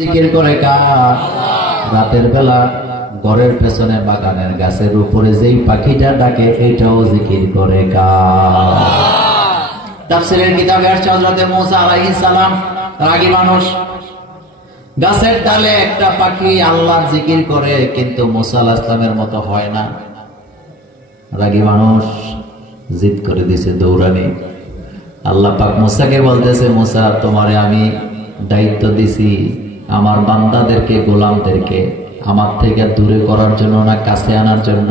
জিকির করে কার? রাতের বেলা ঘরের পেছনে বাগানের গাছের উপরে যেই পাখিটা ডাকে এটাও জিকির করে কার? তাফসীরের কিতাবে আসছে হযরত মুসা আলাইহিস সালাম রাগী মানুষ, গাছের ডালে একটা পাখি আল্লাহর জিকির করে, কিন্তু মুসা আলাইহিস সালামের মতো হয় না। রাগী মানুষ জিদ করে দিছে দৌড়ানি। আল্লাহ পাক মুসাকে বলতেছে, মুসা তোমারে আমি দায়িত্ব দিছি আমার বান্দাদেরকে, গোলামদেরকে আমার থেকে দূরে করার জন্য না কাছে আনার জন্য?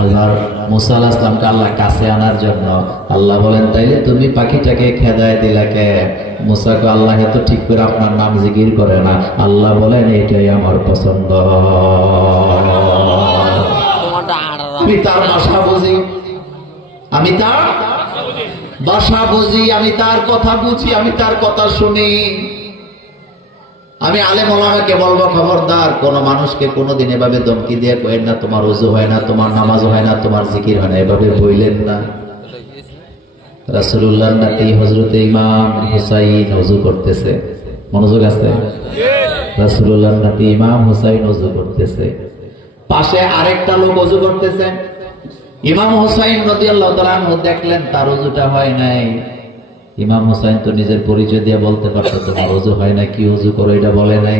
আল্লাহ মুসা আলাইহিস সালামকে আল্লাহ কাছে আনার জন্য। আল্লাহ বলেন তাইলে তুমি পাখিটাকে খেদায় দিলা কে? মুসাকে আল্লাহ তো ঠিক করে আপনার নাম জিকির করে না। আল্লাহ বলেন এটাই আমার পছন্দ, আমি তার ভাষা বুঝি, আমি তার ভাষা বুঝি, আমি তার কথা বুঝি, আমি তার কথা শুনি। আমি আলেম ওলামাকে বলবো, খবরদার কোন মানুষকে কোনোদিন এভাবে ধমকি দিয়ে কইেন না তোমার ওযু হয় না, তোমার নামাজ হয় না, তোমার জিকির হয় না, এভাবে বইলেন না। রাসূলুল্লাহর নাতি হযরত ইমাম হুসাইন ওযু করতেছে, মনোযোগ আছে? রাসূলুল্লাহর নাতি ইমাম হুসাইন ওযু করতেছে, পাশে আরেকটা লোক ওযু করতেছে। ইমাম হুসাইন রাদিয়াল্লাহু তাআলা আনহু দেখলেন তার ওযুটা হয় নাই। ইমাম হুসাইন তো নিজের পরিচয় দিয়ে বলতে পারতো তোমার ওযু হয় না, কি ওযু করো এটা বলে নাই।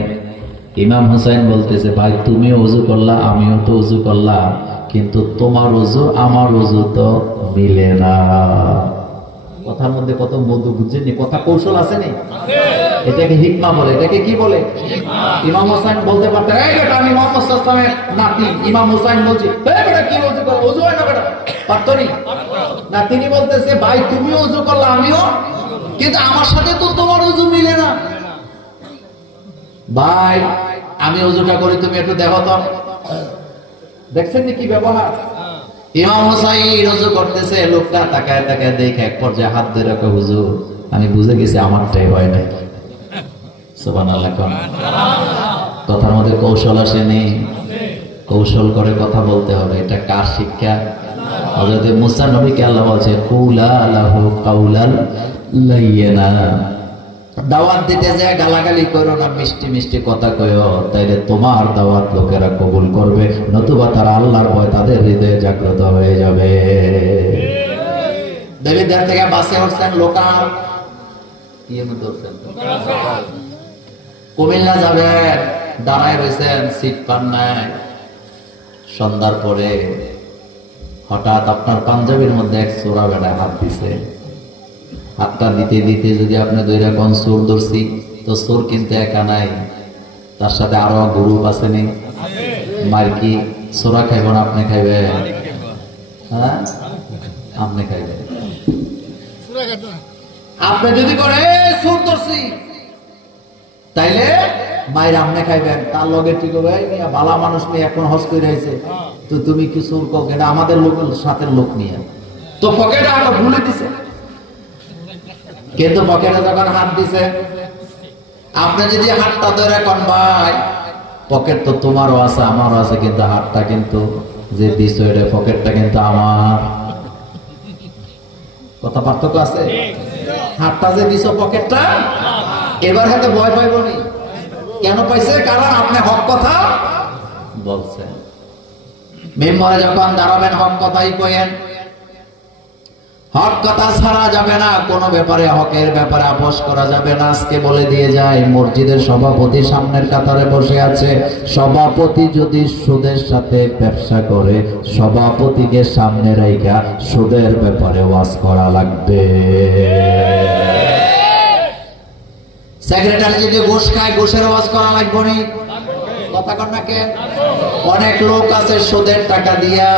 ইমাম হুসাইন বলতেছে, ভাই তুমি ওযু করলা, আমিও তো ওযু করলাম, কিন্তু তোমার ওযু আমার ওযু তো মিলে না। কথার মধ্যে কত মধু, বুঝছেন? কথা কৌশল আছে নি? এটাকে হিকমা বলে। এটাকে কি বলে? ইমাম হুসাইন বলতে পারতেন, এই বেটা আমি মুহাম্মদ সাল্লাল্লাহু আলাইহি ওয়াসাল্লামের নাতি। ইমাম হুসাইন বলছে, এই বেটা কি ওযু করো, ওযু হয় না বেটা, পারতো নি? না, তিনি বলতেছে, ভাই তুমি ওযু করলা, আমিও, কিন্তু আমার সাথে তো তোমার ওযু মিলে না। ভাই আমি ওযুটা করি, তুমি একটু দেখো তো। দেখছেন কি ব্যবহার? ইমাম হুসাইন ওযু করতেছে, লোকটা তাকায় তাকায় দেখে এক পর্যায়ে হাত ধরে রাখে, হুজুর আমি বুঝে গেছি আমারটাই হয় নাই। সুবহানাল্লাহ। কথার মধ্যে কৌশল আসেনি, কৌশল করে কথা বলতে হবে। এটা কার শিক্ষা? হযরত মুসা নবীকে আল্লাহ বলছে, কুলা লাহু কাউলান লাইয়িনা, দাওয়াত দিতে যায় গালাগালি করো না, মিষ্টি মিষ্টি কথা কইও, তাইলে তোমার দাওয়াত লোকেরা কবুল করবে, নতুবা তারা আল্লাহর ভয় তাদের হৃদয়ে জাগ্রত হয়ে যাবে। দেবীদের থেকে বাসে উঠছেন লোকাল, কুমিল্লা যাবেন, দাঁড়ায় রয়েছেন, সিট পান নাই। সন্ধ্যার পরে হঠাৎ আপনার পাঞ্জাবির মধ্যে এক চোরা বেড়ায় হাত দিছে। হাতটা দিতে দিতে যদি আপনি দুইটা কোন চোর ধরছি, তো চোর কিন্তু একা নাই, তার সাথে আরো গ্রুপ আছে নি? মার কি চোরা খাইব না আপনি খাইবেন? হ্যাঁ, আপনি খাইবেন। আপনি যদি করে চোর ধরছি, তাইলে মায়ের আপনি খাইবেন, তার লগে ঠিক হবে। ভালা মানুষ নিয়ে এখন হজ করে আইছে, তো তুমি কি চোর কাউ? এটা আমাদের লোক, সাথের লোক নিয়ে তো পকেটে আরো ভুলে দিছে। কিন্তু পকেটে যখন হাত দিছে, আপনি যদি হাতটা ধরে কোন ভাই পকেট তো তোমারও আছে আমারও আছে, কিন্তু হাতটা কিন্তু যে দিছো এটা পকেটটা কিন্তু আমার। কথা পার্থক্য আছে? হাতটা যে দিছো পকেটটা, এবার হাতে ভয় পাইব নি? কেন পাইছে? কারণ আপনি হক কথা বলছেন। মেম্বরে যখন দাঁড়াবেন হক কথাই কইেন, হক কথা ছাড়া যাবে না, কোনো ব্যাপারে হকের ব্যাপারে আপোষ করা যাবে না। আজকে বলে দিয়ে যায়, মসজিদের সভাপতি সামনের কাতারে বসে আছে, সভাপতি যদি সুদের সাথে ব্যবসা করে, সভাপতিকে সামনে রাইখা সুদের ব্যাপারে ওয়াজ করা লাগবে। সেক্রেটারি যদি ঘুষ খায়, ঘুষের ওয়াজ করা লাগবে না। কথা কন না কে? অনেক লোক আছে সুদের টাকা দিয়া,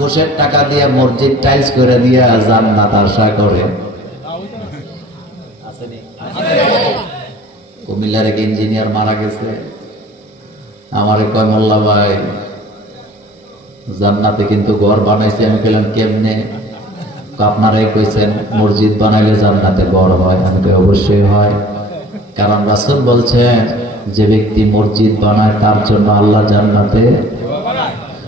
ঘুষের টাকা দিয়া মসজিদ টাইলস করে দিয়া জান্নাত আশা করে। কুমিল্লার এক ইঞ্জিনিয়ার মারা গেছে, আমারে কয় মোল্লা ভাই জান্নাতে কিন্তু ঘর বানাইছে। আমি কইলাম কেমনে? আপনারাই কইছেন মসজিদ বানাইলে জান্নাতে ঘর হয়। আমি কই অবশ্যই হয়, কারণ রাসূল বলছেন যে ব্যক্তি মসজিদ বানায় তার জন্য আল্লাহ জান্নাতে।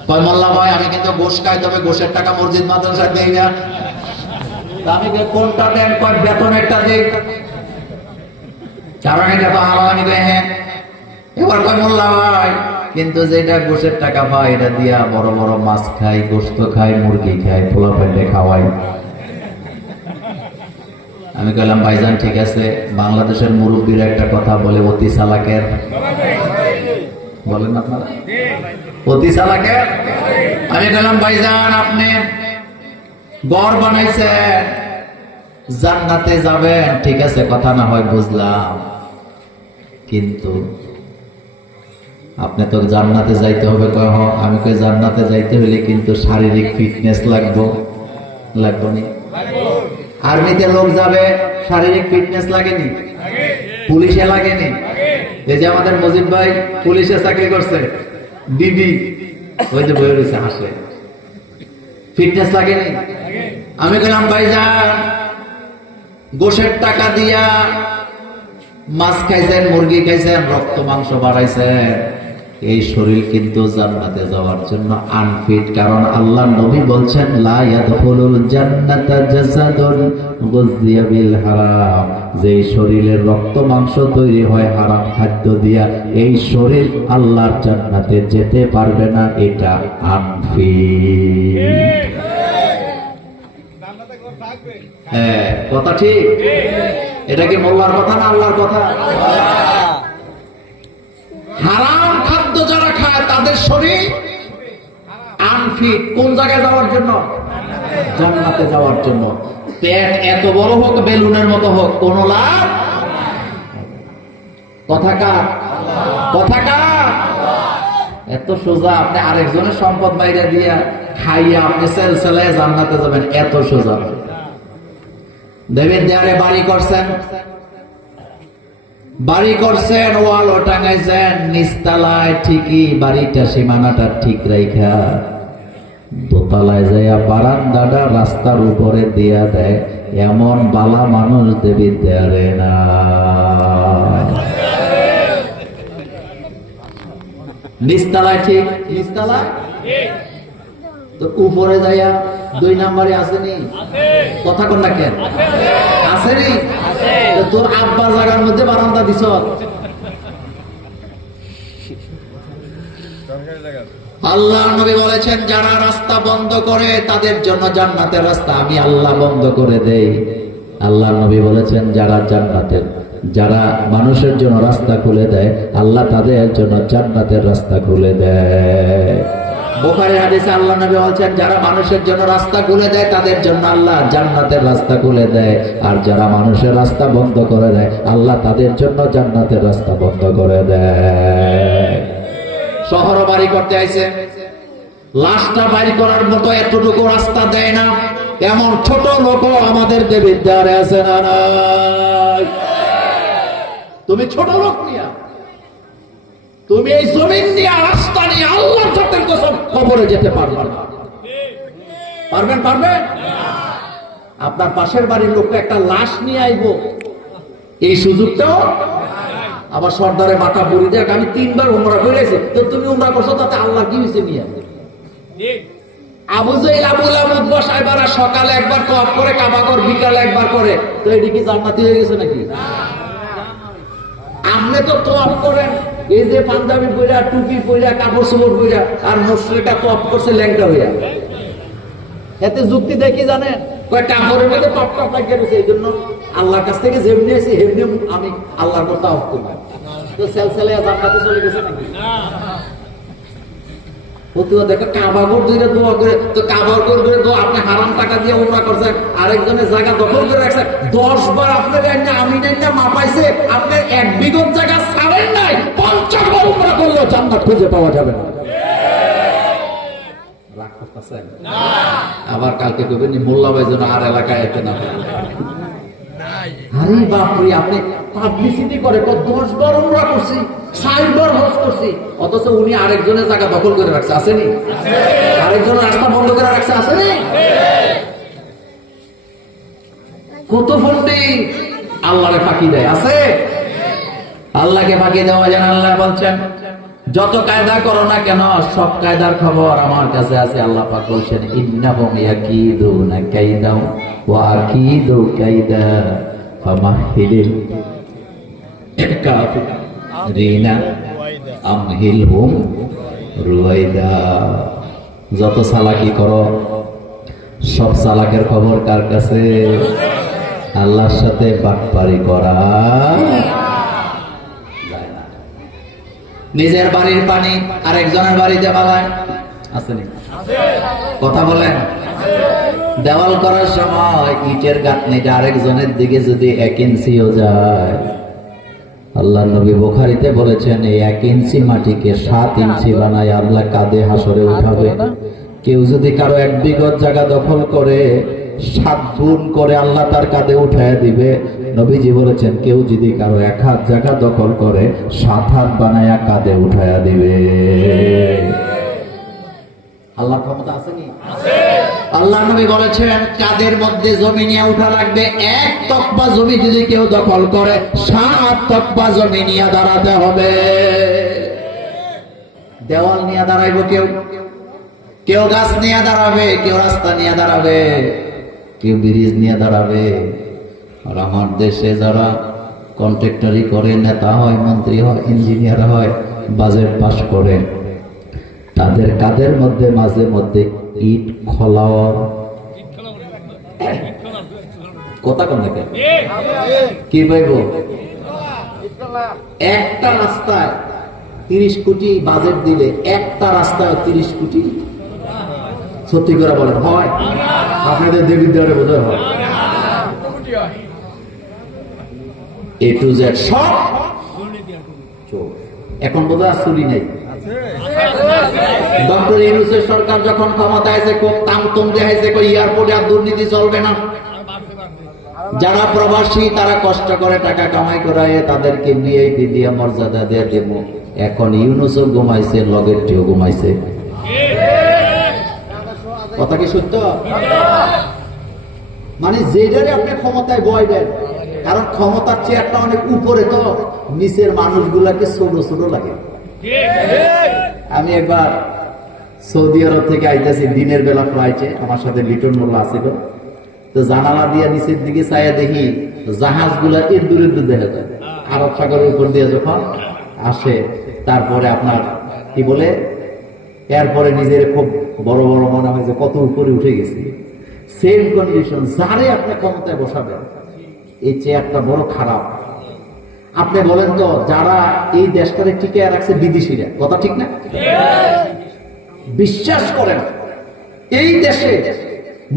কয় মোল্লা ভাই আমি কিন্তু ঘুষ খাই, তবে ঘুষের টাকা মসজিদ মাদ্রাসা দেই না। আমি কোনটা দেন? কয় বেতন একটা দেই। কারণ এটা তো হারাম। আমি কই হ্যাঁ। এবার কই মোল্লা ভাই কিন্তু যেটা গোশের টাকা পাই এটা দিয়া বড় বড় মাছ খাই, গোশত খাই, মুরগি খাই, পোলা পেটে খাওয়াই। আমি কইলাম ভাইজান ঠিক আছে, বাংলাদেশের মুরব্বীরা একটা কথা বলে অতি চালাকের, বলেন আপনারা অতি চালাকের। আমি কইলাম ভাইজান আপনি ঘর বানাইছেন, জান্নাতে যাবেন, ঠিক আছে কথা না হয় বুঝলাম, কিন্তু আপনি তো জান্নাতে যাইতে হবে। কয় আমি কই জান্নাতে যাইতে হলে কিন্তু শারীরিক ফিটনেস লাগবে নি? আর্মিতে লোক যাবে শারীরিক ফিটনেস লাগেনি? পুলিশে লাগেনি? এই যে আমাদের মজিদ ভাই পুলিশে চাকরি করছে, দিদি ওই যে বই রয়েছে হাসে, ফিটনেস লাগেনি? আমি বললাম ভাইজান গোশের টাকা দিয়া মাছ খাইছেন, মুরগি খাইছেন, রক্ত মাংস বাড়াইছেন, এই শরীর কিন্তু জান্নাতে যাওয়ার জন্য আনফিট। কারণ আল্লাহ নবী বলছেন লা ইয়াদখুলুল জান্নাতা জাসাদুন গুযিয়া বিল হারাম, যে শরীরের রক্ত মাংস তৈরি হয় হারাম খাদ্য দিয়া, এই শরীর আল্লাহর জান্নাতে যেতে পারবে না, এটা আনফিট। হ্যাঁ কথা ঠিক। এটা কি মোল্লার কথা না আল্লাহর কথা? হারাম খাদ্য যারা খায় তাদের শরীর আনফিট। কোন জায়গায় যাওয়ার জন্য? জান্নাতে যাওয়ার জন্য। পেট এত বড় হোক, বেলুনের মতো হোক, কোন লাভ। কথা কার? কথা কার? এত সোজা। আপনি আরেকজনের সম্পদ বাইরে দিয়া খাইয়া আপনি সেলসেলায় জান্নাতে যাবেন, এত সোজা। দেবের দেয়ারে বাড়ি করছেন, ওয়াল ও টাঙাইছেন, নিচতলায় ঠিকই বাড়িটা সীমানাটা ঠিক রাইখা দোতলায় যাইয়া বারান্দাটা রাস্তার উপরে দিয়া দেয়, এমন বালা মানুষ দেবীর দেয়ারে না। নিচতলায় ঠিক, নিচতলায় তো উপরে যাইয়া 2 নম্বরে আসেনি? কথা কন না কেন? আসেনি? তোর আব্বার জায়গার মধ্যে বারান্দা দিছ। আল্লাহ নবী বলেছেন যারা রাস্তা বন্ধ করে তাদের জন্য জান্নাতের রাস্তা আমি আল্লাহ বন্ধ করে দেই। আল্লাহ নবী বলেছেন যারা মানুষের জন্য রাস্তা খুলে দেয় আল্লাহ তাদের জন্য জান্নাতের রাস্তা খুলে দেয়। বুখারী হাদিসে আল্লাহ নবী বলেছেন যারা মানুষের জন্য রাস্তা খুলে দেয় তাদের জন্য আল্লাহ জান্নাতের রাস্তা খুলে দেয়, আর যারা মানুষের রাস্তা বন্ধ করে দেয় আল্লাহ তাদের জন্য জান্নাতের রাস্তা বন্ধ করে দেয়। শহর বাড়ি করতে আইছে, লাশটা বাড়ি করার মতো এতটুকু রাস্তা দেয় না, এমন ছোট লোক আমাদের দেবীর দ্বারে আছে না? তুমি ছোট লোক নিয়া, তুমি এই জমিন নিয়ে রাস্তা নিয়ে আল্লাহর জাতের কসম কবরে যেতে পারবে না। পারবেন? আপনার পাশের বাড়ির লোকটা একটা লাশ নিয়ে আইবো, এই সুযোগটাও আবার সর্দারে মাথা বুড়ি দেখ আমি 3 বার উমরা করেছি, তো তুমি উমরা করছো তাতে আল্লাহ কি হয়েছে নিয়ে? আবু জাহেল আবু লাহাব বসায় বারা সকালে একবার তওয়াফ করে কাবা ঘর, বিকালে একবার করে, তো এটি কি জান্নাতি হয়ে গেছে নাকি? আপনি তো তওয়াফ করেন এই যে পাঞ্জাবি পইরা, টুপি পইরা, কাপড় চোপড় পইরা, আর মুশরিকটা তওয়াফ করছে ল্যাংটা হইয়া। এতে যুক্তি দেখি জানেন? কয় কাপড়ের মধ্যে টপ লাগিয়ে গেছে, এই জন্য আল্লাহর কাছ থেকে যেমনি এসে হেমনি আমি আল্লাহর কথা তওয়াফ করি। তো সেলসেলে জান্নাতে চলে গেছে নাকি? প্রতিবার দেখো কাবা ঘর ধরে দোয়া করে, তো কাবা ঘর ধরে তো আপনি হারাম টাকা দিয়ে উমরা করছেন, আরেকজনের জায়গা দখল করে রাখছেন, 10 বার আপনার আমি নাই না মাপাইছে, আপনার 1 বিঘত জায়গা ছাড়েন নাই, 50 বার উমরা করলেও জান্নাত খুঁজে পাওয়া যাবে না। রাগ করতেছেন? আবার কালকে কইবেন মোল্লা ভাই যেন আর এলাকায় এতে না হয়। আরে বাপরে, আপনি পাবলিসিটি করে 10 বার উমরা করছি, 60 বার হজ করছি, অথচ উনি আরেকজনের জায়গা দখল করে রাখছে, আসেনি? আরেকজনের রাস্তা বন্ধ করে রাখছে, আসেনি? কত ফন্ডি আল্লাহরে ফাঁকি দেয়, আছে? আল্লাহকে ফাঁকি দেওয়া যেন আল্লাহ বলছেন যত কায়দা করো না কেন সব কায়দার খবর আমার কাছে আছে। আল্লাহ পাক বলছেন ইন্নাহুম ইয়াকিদুনা কাইদা ওয়া আকিদু কাইদা ফামাহিলিল। কাফিরিনা আমহিলহুম রুয়াইদা। যত চালাকি করো সব চালাকের খবর কার কাছে? আল্লাহর সাথে বাটপারি করা যায় না। নিজের বাড়ির পানি আরেকজনের বাড়িতে বালায় আসেনি? কথা বলেন। দেওয়াল করার সময় ইটের গাঁথনিটা আরেকজনের দিকে যদি 1 ইঞ্চিও যায়, আল্লাহ নবী বুখারীতে বলেছেন এই 1 ইঞ্চি মাটিকে 7 ইঞ্চি বানায় আল্লাহ কাঁধে হাসরে উঠাবে। কেউ যদি কারো 1 বিঘত জায়গা দখল করে 7 গুণ করে আল্লাহ তার কাঁধে উঠায় দিবে। নবীজি বলেছেন কেউ যদি কারো 1 হাত জায়গা দখল করে 7 হাত বানায়া কাঁধে উঠায়া দিবে। আল্লাহ ক্ষমতা আছে কি? আছে। আল্লাহ নবী বলেছেন কাদের মধ্যে জমি নিয়ে উঠা লাগবে। 1 তকবা জমি যদি কেউ দখল করে 7 তকবা জমি নিয়ে দাঁড়াতে হবে। দেওয়াল নিয়ে দাঁড়াইবো কেউ, কেউ গাছ নিয়ে দাঁড়াবে, কেউ রাস্তা নিয়ে দাঁড়াবে, কেউ ব্রিজ নিয়ে দাঁড়াবে। আর আমার দেশে যারা কন্ট্রাক্টরি করে, নেতা হয়, মন্ত্রী হয়, ইঞ্জিনিয়ার হয়, বাজেট পাস করে, তাদের কাদের মধ্যে মাঝে মধ্যে ইট খোলাও কথা কোন দেখে কি পাইব? একটা রাস্তায় 30 কোটি বাজেট দিলে একটা রাস্তায় 30 কোটি। সত্যি করে বলেন হয়? আপনাদের দেবীদ্বারে বোধ হয় A to Z সব এখন বোধ হয় চুরি নেই। ডক্টর ইউনূসের সরকার যখন ক্ষমতায় এসে খুব তামতম দেখাইছে এয়ারপোর্টে আর দুর্নীতি চলবে না। যারা প্রবাসী তারা কষ্ট করে টাকা কামাই করায় তাদেরকে ভিআইপি দিয়ে মর্যাদা দিয়ে দেব। এখন ইউনূসও ঘুমাইছে, লগেরটিও ঘুমাইছে। কথা কি সত্য? মানে যেটারে আপনি ক্ষমতায় বয়বেন, কারণ ক্ষমতার চেয়ারটা অনেক উপরে, তো নিচের মানুষগুলাকে ছোট ছোট লাগে। আমি একবার সৌদি আরব থেকে আইতেছি, দিনের বেলা ফ্লাইটে, আমার সাথে লিটন মোল্লা আছিল। তো জানালা দিয়ে নিচের দিকে চাইয়া দেখি জাহাজ গুলা এর দূরে দূর দেখা যায়। আরব সাগরের উপর দিয়ে যখন আসে, তারপরে আপনার কি বলে, এরপরে নিজের খুব বড় বড় মনে হয় যে কত উপরে উঠে গেছি। সেম কন্ডিশন, যারে আপনি ক্ষমতায় বসাবেন এই চেয়ারটা বড় খারাপ। আপনি বলেন তো, যারা এই দেশটারে টিকে রাখছে বিদেশিরা, কথা ঠিক না? বিশ্বাস করেন এই দেশে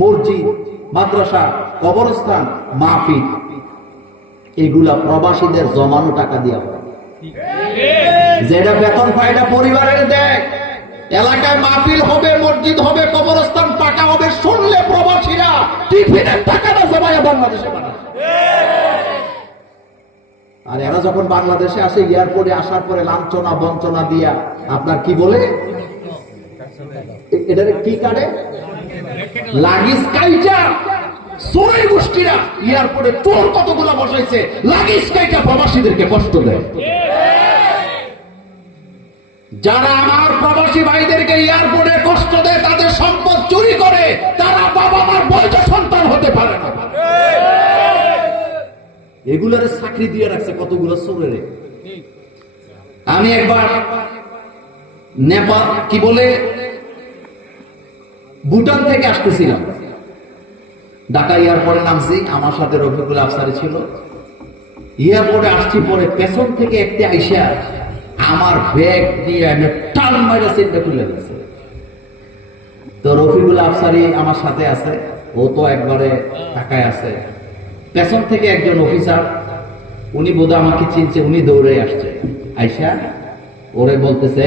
মসজিদ, মাদ্রাসা, কবরস্থান, মাহফিল এগুলা প্রবাসীদের জমানো টাকা দিয়া হয়। যেটা বেতন পায় এটা পরিবারের দেয়। এলাকায় মাহফিল হবে, মসজিদ হবে, কবরস্থান পাকা হবে, শুনলে প্রবাসীরা টিফিনের টাকাটা জমায়া বাংলাদেশে পাঠায়। আর এরা যখন বাংলাদেশে আসে, এয়ারপোর্টে আসার পরে লাঞ্ছনা বঞ্চনা দিয়া আপনার কি বলে, এটা কি কাটে, লাগেজ কাইটা চোরের গোষ্ঠীরা এয়ারপোর্টে চোর কতগুলো বসাইছে, লাগেজ কাইটা প্রবাসীদেরকে কষ্ট দেয়। যারা আমার প্রবাসী ভাইদেরকে এয়ারপোর্টে কষ্ট দেয়, তাদের সম্পদ চুরি করে, তারা বাবা মার বৈধ সন্তান হতে পারে না। এগুলার চাকরি দিয়ে রাখছে কতগুলো চোরের। আমি একবার নেপাল কি বলে ভুটান থেকে আসতেছিলাম, ঢাকা এয়ারপোর্টে নামছি, আমার সাথে রফিকুল আফসারি ছিল। এয়ারপোর্টে আসছি, পরে পেছন থেকে একটা আইসা আমার ব্যাগ দিয়ে টান মাইরা সিটটা খুলে গেছে। তো রফিকুল আফসারি আমার সাথে আছে, ও তো একবারে ঢাকায় আছে। পেছন থেকে একজন অফিসার, উনি বোধহয় আমাকে চিনছে, উনি দৌড়ে আসছে, আইসা ওরে বলতেছে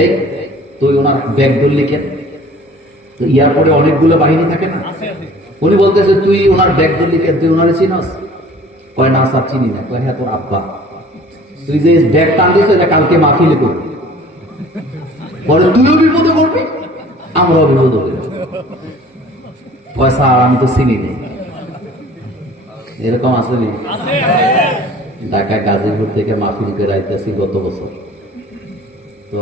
তুই ওনার ব্যাগ ধরলি কেন? তো এয়ারপোর্টে অনেকগুলো বাহিনী থাকে না, উনি বলতেছে তুই ওনার ব্যাগ ধরলি কেন, তুই ওনারে চিনস? কয় না স্যার চিনি না। কয় হ্যাঁ তোর আব্বা, তুই যে ব্যাগ টান দিস এটা কালকে মাহফিলে করবি, পরে তুইও বিপদে পড়বি, আমরাও বিপদে পড়বো। কয় স্যার আমি তো চিনি নেই। এরকম আছে নি? ঢাকা গাজীপুর থেকে মাহফিল করে আইতেছি গত বছর। তো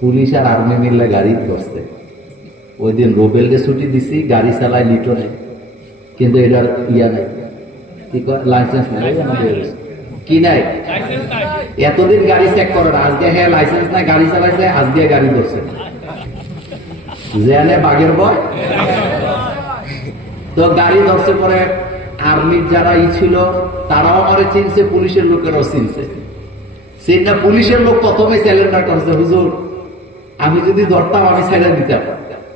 পুলিশ আর আর্মি মিললে গাড়ি করছে। ওই দিন রোবেলকে ছুটি দিছি, গাড়ি চালায় লিটনে, কিন্তু এটার ইয়া নাই, কি লাইসেন্স নাই, কি নাই, এতদিন গাড়ি চেক করে না, আজকে হ্যাঁ লাইসেন্স নাই, গাড়ি চালাইছে, আজকে গাড়ি ধরছে জেনে বাঘের ভয়। তো গাড়ি ধরছে পরে আর্মির যারা ছিল তারাও আমারে চিনছে, পুলিশের লোকেরাও চিনছে। চিন্তা পুলিশের লোক প্রথমে স্যালেন্ডার করছে, হুজুর আমি যদি ধরতাম আমি ছেড়ে দিতাম,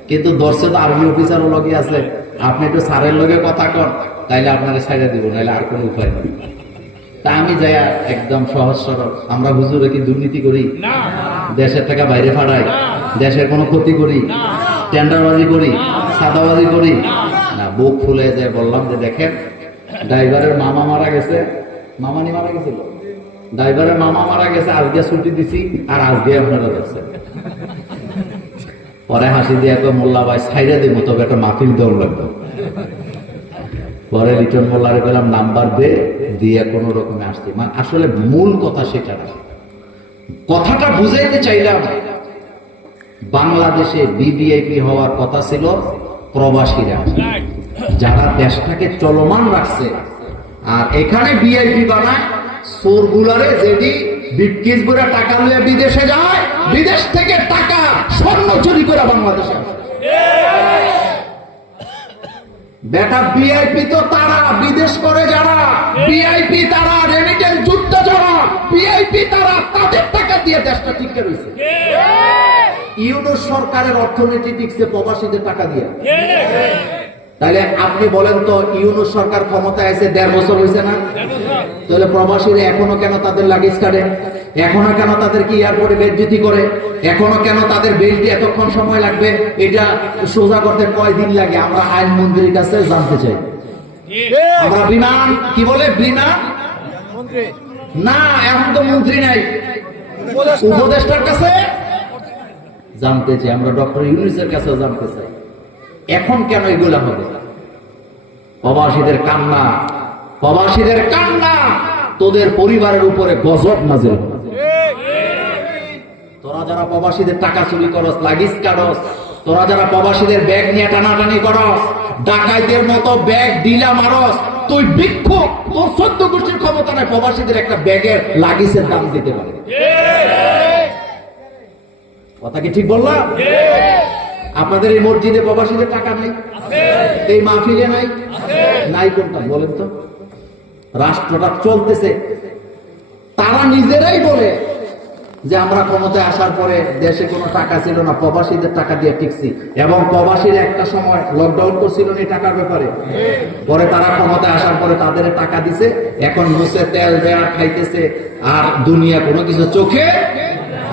কিন্তু ধরছে তো আর্মি অফিসারও লগে আছে, আপনি একটু স্যারের লগে কথা কন, তাইলে আপনারা ছেড়ে দিব, নাহলে আর কোনো উপায় নেই। তা আমি যাই একদম সহজ সরল, আমরা হুজুরে কি দুর্নীতি করি? দেশের টাকা বাইরে ফাড়াই? দেশের কোনো ক্ষতি করি? টেন্ডারবাজি করি? সাদাবাজি করি না? বুক ফুলে যায় বললাম যে দেখেন ড্রাইভারের মামা মারা গেছে, মামানি মারা গেছিল, ড্রাইভারের মামা মারা গেছে, আজকে ছুটি দিছি আর আজকে আপনারা যাচ্ছেন। পরে হাসি দিয়ে তো মোল্লা ভাই ছাইড়ে দিব, তবে একটা মাহফিল দৌড় লাগবে। পরে লিটন মোল্লারে পেলাম নাম্বার দিয়ে কোনো রকমে আসছি। মানে আসলে মূল কথা সেটা না, কথাটা বুঝাইতে চাইলাম বাংলাদেশে বিভিআইপি হওয়ার কথা ছিল প্রবাসীরা, যারা দেশটাকে চলমান রাখছে, আর এখানে ভিআইপি বানায় চোরগুলারে, যেটি বিটকিস করে টাকা নিয়ে বিদেশে যায়, বিদেশ থেকে টাকা স্বর্ণ চুরি করে বাংলাদেশে। বেটা ভিআইপি তো তারা বিদেশ করে, যারা ভিআইপি তারা রেমিটেন্স যুদ্ধ, যারা ভিআইপি তারা তাদের টাকা দিয়ে দেশটা টিকে রয়েছে। ইউনুস সরকারের অর্থনীতি টিকছে প্রবাসীদের টাকা দিয়ে। তাহলে আপনি বলেন তো, ইউনুস সরকার ক্ষমতায় আছে 1.5 বছর হয়েছে না? তাহলে প্রবাসীরা এখনো কেন তাদের লাগেজ কাটে? এখনো কেন তাদেরকে এয়ারপোর্টে বেজ্জতি করে? এখনো কেন তাদের বেল্টে এতক্ষণ সময় লাগবে? এটা সোজা করতে কয়দিন লাগে? আমরা আইনমন্ত্রীর কাছে জানতে চাই। আমরা বিমান কি বলে, বিমান না, এখন তো মন্ত্রী নাই, উপদেষ্টার কাছে জানতে চাই। আমরা ডক্টর ইউনুসের কাছে জানতে চাই এখন কেন এগুলা হবে। প্রবাসীদের কান্না, প্রবাসীদের কান্না তোদের পরিবারের উপরে গজব নাযিল হবে। তোরা যারা প্রবাসীদের টাকা চুরি করস, লাগেজ কাটস, তোরা যারা প্রবাসীদের ব্যাগ নিয়ে টানাটানি করস, ডাকাইতের মতো ব্যাগ ডিলা মারস, তুই ভিক্ষুক, তোর 14 গোষ্ঠীর ক্ষমতা নাই প্রবাসীদের একটা ব্যাগের লাগেজের দাম দিতে পারে। কথা কি ঠিক বললাম? আপনাদের এই মসজিদে প্রবাসীদের টাকা নাই, এই মাহফিলে নাই, নাই কোনটা বলেন তো? রাষ্ট্রটা চলতেছে, তারা নিজেরাই বলে যে আমরা ক্ষমতায় আসার পরে দেশে কোনো টাকা ছিল না, প্রবাসীদের টাকা দিয়ে টিকছি। এবং প্রবাসীরা একটা সময় লকডাউন করছিল এই টাকার ব্যাপারে, পরে তারা ক্ষমতায় আসার পরে তাদের টাকা দিছে, এখন মুছে তেল দেয়া খাইতেছে, আর দুনিয়া কোনো কিছু চোখে।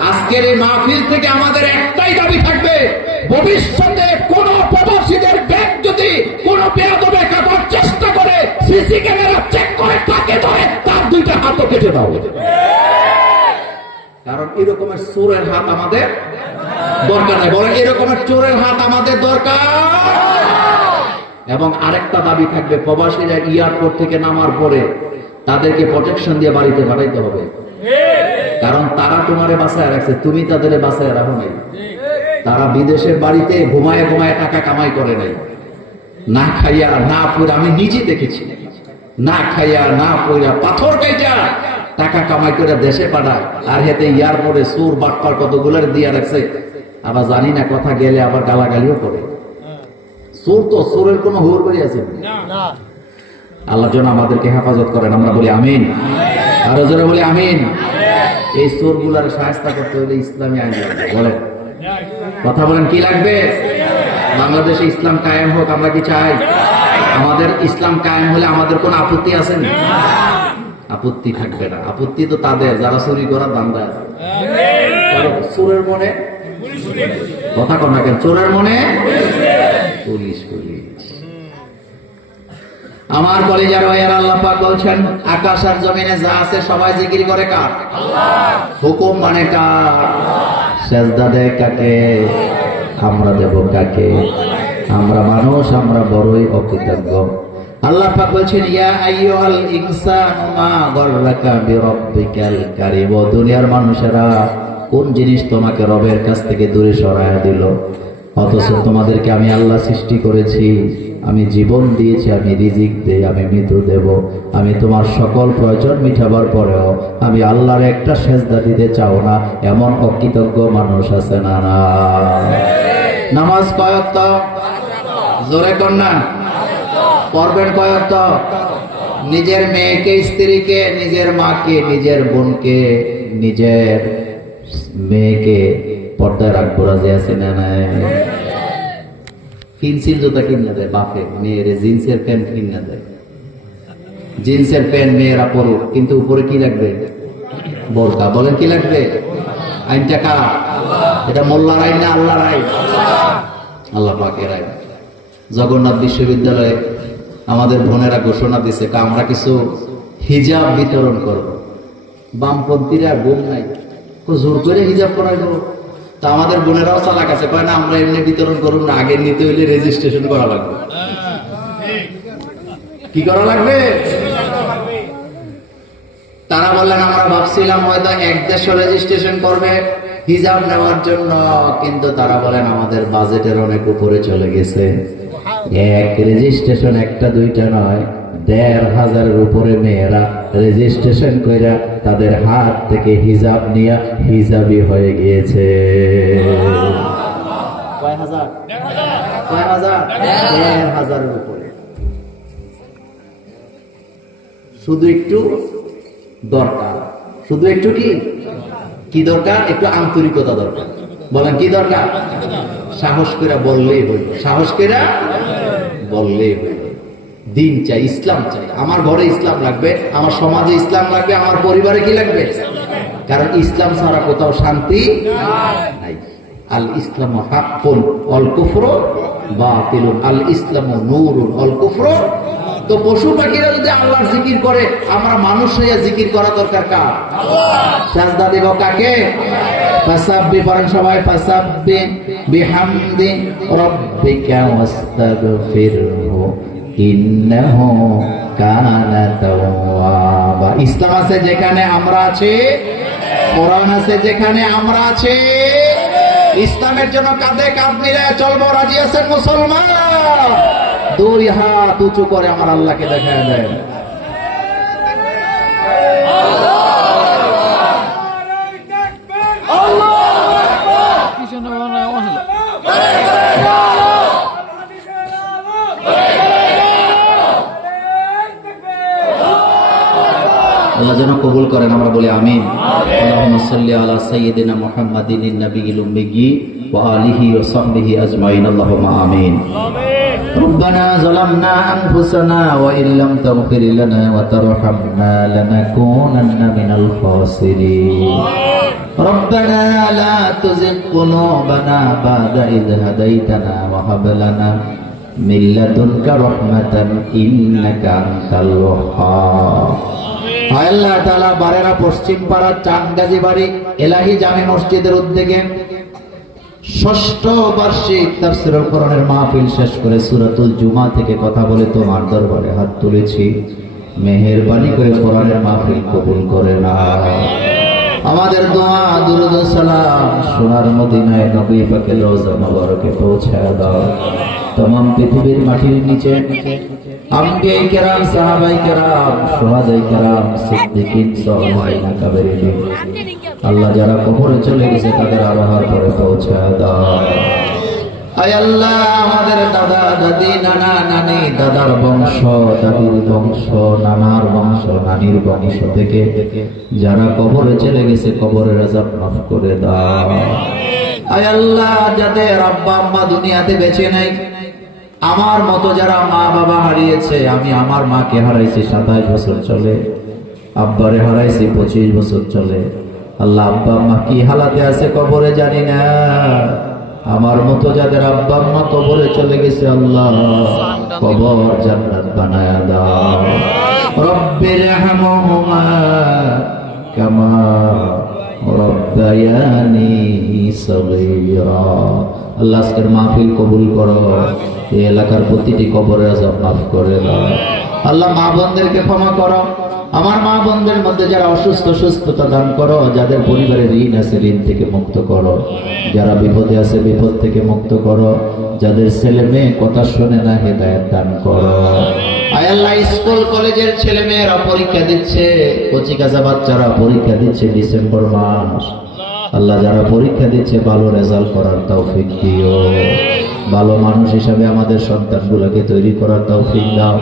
আজকের এই মাহফিল থেকে আমাদের একটাই দাবি থাকবে, ভবিষ্যতে কোন প্রবাসীদের ব্যাগ যদি কোন বেয়াদবে কাটার চেষ্টা করে, সিসি ক্যামেরা চেক করে তাকে ধরে তার 2টা হাত কেটে দাও। কারণ এরকমের চোরের হাত আমাদের দরকার নাই, বলেন এরকমের চোরের হাত আমাদের দরকার। এবং আরেকটা দাবি থাকবে, প্রবাসীরা এয়ারপোর্ট থেকে নামার পরে তাদেরকে প্রোটেকশন দিয়ে বাড়িতে পাঠাইতে হবে। কারণ তারা তোমারে বাঁচায় রাখছে, তুমি তাদের বাঁচায় রাখো নাই। তারা বিদেশের বাড়িতে ঘুমায় ঘুমায় টাকা কামাই করে নাই, না খাইয়া না পড়া, আমি নিজে দেখেছি, না খাইয়া না পড়া পাথর কাইটা টাকা কামাই করে দেশে পাঠায়, আর হেতে এয়ারপোর্টে সুর বাটপার কতগুলো দিয়ে রাখছে। আবার জানি না কথা গেলে আবার গালাগালিও করে। সুর তো সুরের কোনো হুর বেরিয়ে আছে। আল্লাহ যেন আমাদেরকে হেফাজত করেন, আমরা বলি আমিন, আরো জোরে বলি আমিন। এই সুর গুলার সাহায্য করতে হলে ইসলামী আইন লাগবে, বলেন কথা বলেন কি লাগবে? বাংলাদেশে ইসলাম কায়েম হোক, আমরা কি চাই? আমাদের ইসলাম কায়েম হলে আমাদের কোন আপত্তি আছে না? আপত্তি থাকবে না। আপত্তি তো তাদের যারা চুরি করার ধান্দা আছে। চোরের মনে কথা কর না কেন, চোরের মনে পুলিশ পুলিশ। আমার কলিজার ভাইয়ের, আল্লাহ পাক বলছেন আকাশ আর জমিনে যা আছে সবাই জিকির করে কার? আল্লাহ। হুকুম মানে কার? সেজদা দেয় কাকে? আমরা দেব কাকে? আমরা মানুষ, আমরা বড়ই অকৃতজ্ঞ। আল্লাহ পাক বলছেন ইয়া আইয়ুহাল ইনসানু মা গাররাকা বিরাব্বিকাল কারীম। দুনিয়ার মানুষেরা কোন জিনিস তোমাকে রবের কাছ থেকে দূরে সরায়া দিল? অথচ তোমাদেরকে আমি আল্লাহ সৃষ্টি করেছি, আমি জীবন দিয়েছি, আমি রিজিক দেই, আমি মৃত্যু দেব, আমি তোমার সকল প্রয়োজন মিটাবার পরেও আমি আল্লাহর একটা সেজদা দিতে চাও না, এমন অকৃতজ্ঞ মানুষ আছে না? না। নামাজ কয় ওয়াক্ত? জোরে কর না। পড়বেন কয় ওয়াক্ত? নিজের মেয়েকে, স্ত্রীকে, নিজের মাকে, নিজের বোনকে, নিজের মেয়েকে পর্দায় রাখবো, রাজি আছে না? নাই। পেন্সিল জুতা কিনে দেয় বাপে, মেয়ের জিন্সের প্যান্ট কিনে দেয়। জিন্সের প্যান্ট মেয়েরা পরুক, কিন্তু উপরে কি লাগবে? বোরকা। বলেন কি লাগবে? আইনটা কার? এটা মোল্লার আইন না আল্লাহর আইন? আল্লাহ পাকের আইন। জগন্নাথ বিশ্ববিদ্যালয়ে আমাদের বোনেরা ঘোষণা দিছে, আমরা কিছু হিজাব বিতরণ করব। বামপন্থীরা ঘুম নাই, জোর করে হিজাব করাই দেবো। তা আমাদের বোনেরাও চালাক আছে, কয় না আমরা এমনি বিতরণ করুন না, আগে নিতে হইলে রেজিস্ট্রেশন করা লাগবে। কি করা লাগবে? তারা বললেন আমরা ভাবছিলাম হয়তো এক দেশও রেজিস্ট্রেশন করবে হিজাব নেওয়ার জন্য, কিন্তু তারা বলেন আমাদের বাজেটের অনেক উপরে চলে গেছে। এক রেজিস্ট্রেশন একটা দুইটা নয়, ১৫০০-এর উপরে মেয়েরা রেজিস্ট্রেশন কইরা তাদের হাত থেকে হিজাব নিয়ে হিজাবি হয়ে গিয়েছে। কয় হাজার? ১৫০০-এর উপরে। শুধু একটু দরকার, শুধু একটু কি দরকার? একটু আন্তরিকতা দরকার। বলেন কি দরকার? সাহস করে বললেই হইল, সাহস করে বললেই হইল। দিন চাই, ইসলাম চাই। আমার ঘরে ইসলাম লাগবে, আমার সমাজে ইসলাম লাগবে, আমার পরিবারে কি লাগবে? কারণ ইসলাম ছাড়া কোথাও শান্তি নাই। আল ইসলাম হাক্কুন ওয়াল কুফরু বাতিলুন, আল ইসলাম নূরুন ওয়াল কুফরু। তো পশু পাখিরা যদি আল্লাহর জিকির করে, আমরা মানুষ হইয়া জিকির করা দরকার কার? সাজদা দেব কাকে? ফাসাব্বিহ, পড়েন সবাই, ফাসাব্বিহ বিহামদি রাব্বিকা ওয়াস্তাগফিরহু ইন্নাহু কানা তাওয়াবা। ইসলাম আছে যেখানে আমরা আছি, কোরআন আছে যেখানে আমরা আছি, ইসলামের জন্য কাঁধে কাঁধ মিলিয়ে চলবো, রাজি আছেন মুসলমান? দুই হাত উঁচু করে আমার আল্লাহকে দেখায় দেন। আল্লাহ যেন কবুল করেন, আমরা বলি আমিন। আল্লাহুম্মা সাল্লি আলা সাইয়্যিদিনা মুহাম্মাদিন নাবিয়্যিল উম্মিয়্যি ওয়া আলিহি ওয়া সাহবিহি আজমাইন। আল্লাহুম্মা আমিন। ربنا ظلمنا أنفسنا وإن لم تغفر لنا وترحمنا لنكونن من الخاسرين. ربنا لا تزغ قلوبنا بعد إذ هديتنا وهب لنا من لدنك رحمة إنك أنت الوهاب. আল্লাহ তাআলা বারেরা পশ্চিম পাড়া চাঁদগাজী বাড়ি এলাহি জামি মসজিদের উদ্যোগে ষষ্ঠ বার্ষিক তাফসীরুল কোরআনের মাহফিল শেষ করে সূরাতুল জুমা থেকে কথা বলে তোমার দরবারে হাত তুলেছি। মেহেরবানি করে কোরআনের মাহফিল কবুল করে নাও। আমাদের দোয়া দুরূদ ও সালাম সোনার মদিনায় নবী পাকের রওজা মুবারকে পৌঁছায় দাও। तमाम পৃথিবীর মাটির নিচে আম্বিয়া কেরাম, সাহাবায়ে কেরাম, শুহাদায়ে কেরাম, সিদ্দিকিন, সালিহিন, কাবেরিন, আল্লাহ যারা কবরে চলে গেছে তাদের আল্লাহর পরে পৌঁছায় দাও। আয় আল্লাহ, আমাদের দাদা দাদি, নানা নানি, দাদার বংশ, দাদির বংশ, নানার বংশ, নানির বংশ থেকে যারা কবরে চলে গেছে কবরের আযাব মাফ করে দাও। আয় আল্লাহ, যাদের আব্বা আম্মা দুনিয়াতে বেঁচে নাই, আমার মতো যারা মা বাবা হারিয়েছে, আমি আমার মাকে হারাইছি 27 বছর চলে, আব্বারে হারাইছি 25 বছর চলে। আল্লাহ, আব্বা আম্মা কি হালাতে আছে কবরে জানি না। আমার মতো যাদের আব্বা আম্মা কবরে চলে গেছে, আল্লাহ কবর জান্নাত বানায়া দাও। রব্বিরহামহুমা কামা রব্বায়ানি সগীরা। আল্লাহ আজকের মাহফিল কবুল করো, এই এলাকার প্রতিটি কবরের আযাব মাফ করে দাও। আল্লাহ মা বোনদেরকে ক্ষমা করো, আমার মা বোনদের মধ্যে যারা অসুস্থ সুস্থতা দান করো, যাদের পরিবারে ঋণ আছে ঋণ থেকে মুক্ত করো, যারা বিপদে আছে বিপদ থেকে মুক্ত করো, যাদের ছেলে মেয়ে কথা শোনে না হেদায়েত দান করো। আয় আল্লাহ, স্কুল কলেজের ছেলে মেয়েরা পরীক্ষা দিচ্ছে, কচিকাঁচা বাচ্চারা পরীক্ষা দিচ্ছে ডিসেম্বর মাস, আল্লাহ যারা পরীক্ষা দিচ্ছে ভালো রেজাল্ট করার তৌফিক দিও, ভালো মানুষ হিসাবে আমাদের সন্তানগুলোকে তৈরি করার তৌফিক দাও।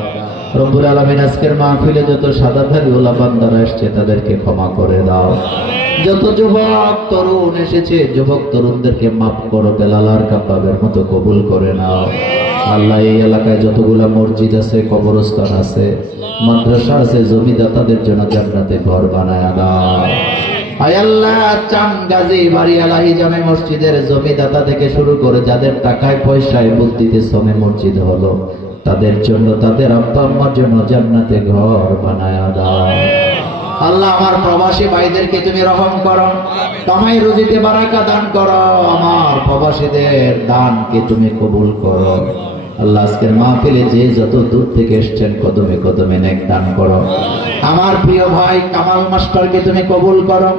রব্বুল আলামিন আজকের মাহফিলে যত সাদাধারী ওলা বান্দারা এসছে তাদেরকে ক্ষমা করে দাও। যত যুবক তরুণ এসেছে যুবক তরুণদেরকে মাফ করো, বেলাল আর কাব্বাবের মতো কবুল করে নাও। আল্লাহ এই এলাকায় যতগুলা মসজিদ আছে, কবরস্থান আছে, মাদ্রাসা আছে, জমিদাতাদের জন্য জান্নাতে ঘর বানায়া দাও। আয় আল্লাহ, চামগাজী বাড়িয়ালাহি জামে মসজিদের জমিদাতা থেকে শুরু করে যাদের টাকায় পয়সায় বুদ্ধিতে শ্রমে মসজিদ হলো, তাদের জন্য, তাদের আব্বা আম্মার জন্য জান্নাতে ঘর বানায়া দাও। আল্লাহ আমার প্রবাসী ভাইদেরকে তুমি রহম করো, কামাই রুজিতে বারাকা দান করো, আমার প্রবাসীদের দানকে তুমি কবুল করো। আল্লাহ আজকের মাহফিলে যে যত দূর থেকে এসছেন কদমে কদমে নেক দান করো। আমার প্রিয় ভাই কামাল মাস্টারকে তুমি কবুল করো,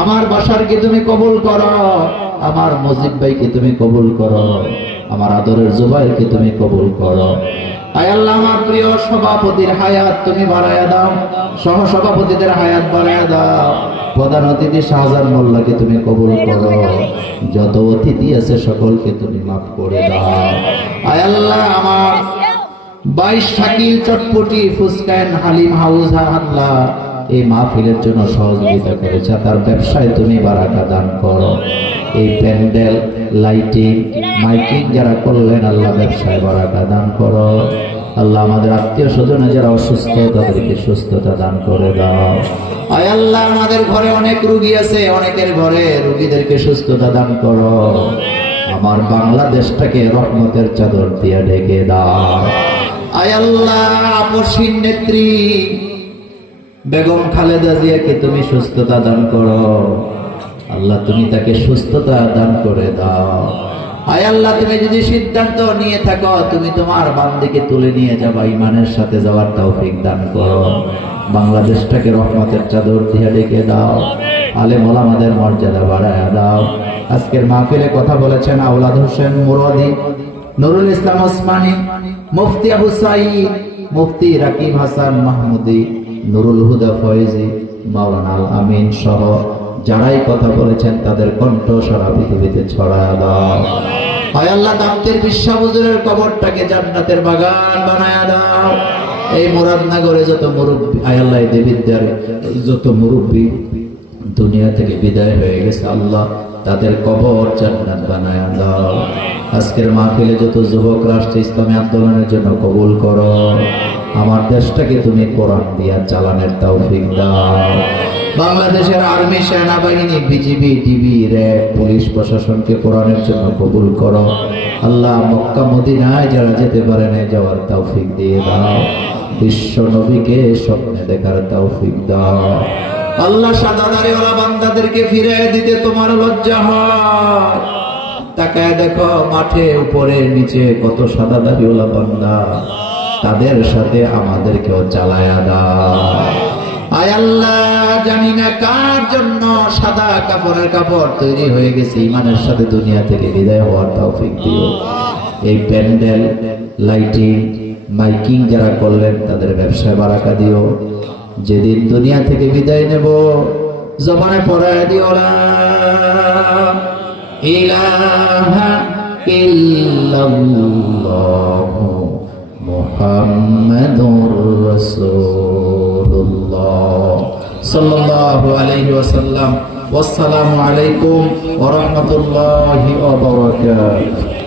আমার বাসারকে তুমি কবুল করো, আমার মজিব ভাইকে তুমি কবুল করো, আমার আদরের জুবাইরকে তুমি কবুল করো। আয় আল্লাহ আমার প্রিয় সভাপতির হায়াত তুমি বাড়ায়া দাও, সহ সভাপতিদের হায়াত বাড়ায়া দাও, প্রধান অতিথি শাহজাহান মোল্লাকে তুমি কবুল করো, যত অতিথি আছে সকলকে তুমি মাফ করে দাও। আয় আল্লাহ আমার 22 শাকিল চটপটি ফুসকান হালিম হাউস আল্লাহ এই মাহফিলের জন্য সহযোগিতা করেছে, তার ব্যবসায় তুমি বারাকা দান করো। এই প্যান্ডেল লাইটিং মাইকিং যারা করলেন আল্লাহ ব্যবসায় বারাকা দান করো। আল্লাহ আমাদের আত্মীয় স্বজনে যারা অসুস্থ তাদেরকে সুস্থতা দান করে দাও। আয় আল্লাহ আমাদের ঘরে অনেক রোগী আছে, অনেকের ঘরে রোগীদেরকে সুস্থতা দান করো। আমার বাংলাদেশটাকে রহমতের চাদর দিয়ে ঢেকে দাও। আয় আল্লাহ আপসীন নেত্রী বেগম খালেদা জিয়াকে তুমি সুস্থতা দান করো, আল্লাহ তুমি তাকে সুস্থতা দান করে দাও। আয় আল্লাহ তুমি যদি সিদ্ধান্ত নিয়ে থাকো তুমি তোমার বান্দিকে তুলে নিয়ে যাবা, ইমানের সাথে যাওয়ার তৌফিক দান করো। বাংলাদেশটাকে রহমতের চাদর দিয়ে ঢেকে দাও, আলেম ওলামাদের মর্যাদা বাড়ায়া দাও। আজকের মাহফিলে কথা বলেছেন আওলাদ হোসেন মুরাদি, নুরুল ইসলাম ওসমানী, মুফতি আবু সাঈদ, মুফতি রাকিব হাসান মাহমুদি, নুরুল হুদা ফয়েজি, মাওলানা আল আমিন সহ যারাই কথা বলেছেন তাদের কণ্ঠ সারা পৃথিবীতে ছড়ায়া দাও। আয় আল্লাহ দামতের বিশ্বাস হুজুরের কবরটাকে জান্নাতের বাগান বানায়া দাও। এই মুরাদনগরে যত মুরব্বী, আয় আল্লাহ দেবিদ্যার যত মুরব্বী দুনিয়া থেকে বিদায় হয়ে গেছে আল্লাহ তাদের কবর জান্নাত বানায়া দাও। আজকের মাহফিলে যত যুবকরা আসছে ইসলামী আন্দোলনের জন্য কবুল করো। আমার দেশটাকে তুমি কোরআন দিয়া চালানের তৌফিক দাও। বাংলাদেশের আর্মি, সেনাবাহিনী, বিজিবি, ডিবি, র্যাব, পুলিশ প্রশাসনকে কোরআনের জন্য কবুল করো। আল্লাহ মক্কা মদিনায় যারা যেতে পারে না যাওয়ার তৌফিক দিয়ে দাও। বিশ্ব নবীকে স্বপ্নে দেখার তৌফিক দাও। আল্লাহ সাদাদারি ওলা বান্দাদেরকে ফিরে দিতে তোমার লজ্জা হয়। তাকায় দেখো মাঠে উপরে নিচে কত সাদাদারি ওলা বান্দা, তাদের সাথে আমাদেরকেও চালায়া দাও। আয় আল্লাহ জানি না কার জন্য সাদা কাপড়ের কাপড় তৈরি হয়ে গেছে, ইমানের সাথে দুনিয়া থেকে বিদায় হওয়ার তৌফিক দিও। এই প্যান্ডেল লাইটিং মাইকিং যারা করলেন তাদের ব্যবসায় বারাকা দিও। যেদিন দুনিয়া থেকে বিদায় নেব জবানে পড়ায় দিও লা ইলাহা ইল্লাল্লাহু মুহাম্মাদুর রাসূলুল্লাহ সাল্লাল্লাহু আলাইহি ওয়াসাল্লাম। ওয়াসসালামু আলাইকুম ওয়া রাহমাতুল্লাহি ওয়া বারাকাতুহু।